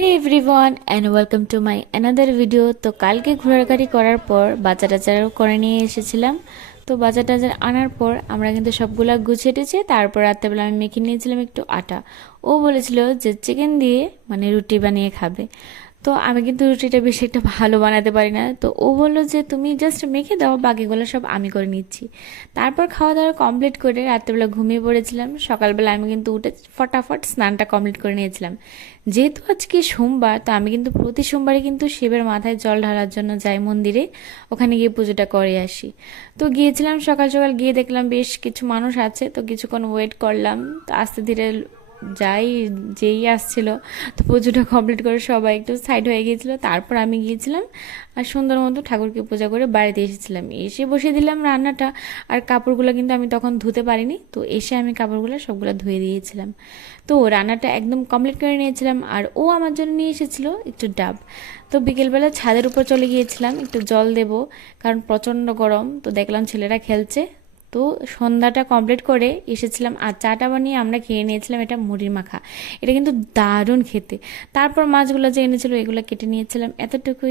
Hey everyone and welcome to my another video. তো কালকে ঘোরাঘুরি করার পর বাজার টাজারও করে নিয়ে এসেছিলাম। তো বাজার টাজার আনার পর আমরা কিন্তু সবগুলা গুছিয়ে টেছে তারপর রাত্রেবেলা আমি মেখে নিয়েছিলাম একটু আটা। ও বলেছিল যে চিকেন দিয়ে মানে রুটি বানিয়ে খাবে। তো আমি কিন্তু রুটিটা বেশি একটা ভালো বানাতে পারি না, তো ও বললো যে তুমি জাস্ট মেখে দাও, বাকিগুলো সব আমি করে নিচ্ছি। তারপর খাওয়া দাওয়া কমপ্লিট করে রাত্রেবেলা ঘুমিয়ে পড়েছিলাম। সকালবেলা আমি কিন্তু উঠে ফটাফট স্নানটা কমপ্লিট করে নিয়েছিলাম। যেহেতু আজকে সোমবার, তো আমি কিন্তু প্রতি সোমবারে কিন্তু শিবের মাথায় জল ঢালার জন্য যাই মন্দিরে, ওখানে গিয়ে পুজোটা করে আসি। তো গিয়েছিলাম সকাল সকাল, গিয়ে দেখলাম বেশ কিছু মানুষ আছে, তো কিছুক্ষণ ওয়েট করলাম। তো আস্তে ধীরে যাই যেই আসছিল, তো পুজোটা কমপ্লিট করে সবাই একটু সাইড হয়ে গিয়েছিল। তারপর আমি গিয়েছিলাম আর সুন্দর মতো ঠাকুরকে পূজা করে বাড়িতে এসেছিলাম। এসে বসে দিলাম রান্নাটা। আর কাপড়গুলো কিন্তু আমি তখন ধুতে পারিনি, তো এসে আমি কাপড়গুলো সবগুলো ধুয়ে দিয়েছিলাম। তো রান্নাটা একদম কমপ্লিট করে নিয়েছিলাম। আর ও আমার জন্য নিয়ে এসেছিলো একটু ডাব। তো বিকেলবেলা ছাদের উপর চলে গিয়েছিলাম একটু জল দেব, কারণ প্রচণ্ড গরম। তো দেখলাম ছেলেরা খেলছে। তো সন্ধ্যাটা কমপ্লিট করে এসেছিলাম আর চাটা বানিয়ে আমরা খেয়ে নিয়েছিলাম। এটা মুড়ির মাখা, এটা কিন্তু দারুণ খেতে। তারপর মাছগুলো যে এনেছিল এগুলো কেটে নিয়েছিলাম, এতটুকুই।